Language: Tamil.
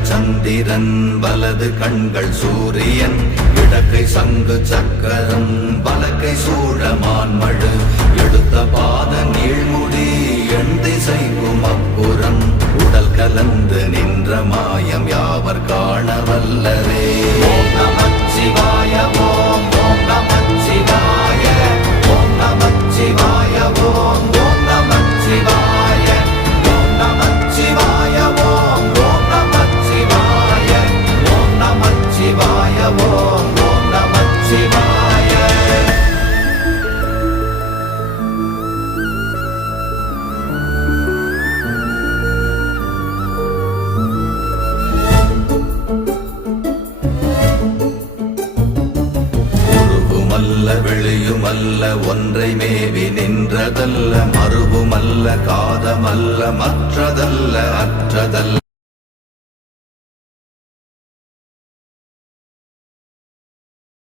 இடங்கள் சந்திரன் வலது கண்கள் சூரியன் இடக்கை சங்கு சக்கரம் வலக்கை சூழமான்மழு எடுத்த பாத நீழ்முடி எண் திசைக்கும் அப்புறம் உடல் கலந்து நின்ற மாயம் யாவர் காண வல்லரே. ஓம் நமச்சிவாய ஓம் ஓம் நமச்சிவாய ஓம் நமச்சிவாய ஓம் ஓம் நமச்சிவாய ஓம் நமச்சிவாய ஓம் ஓம் நமச்சிவாய ஓம் நமச்சிவாய ஓம் ஓம் நமச்சிவாய. வெளியுமல்ல ஒன்றை மேவி நின்றதல்ல மறுவுமல்ல காதமல்ல மற்றதல்ல அற்றதல்ல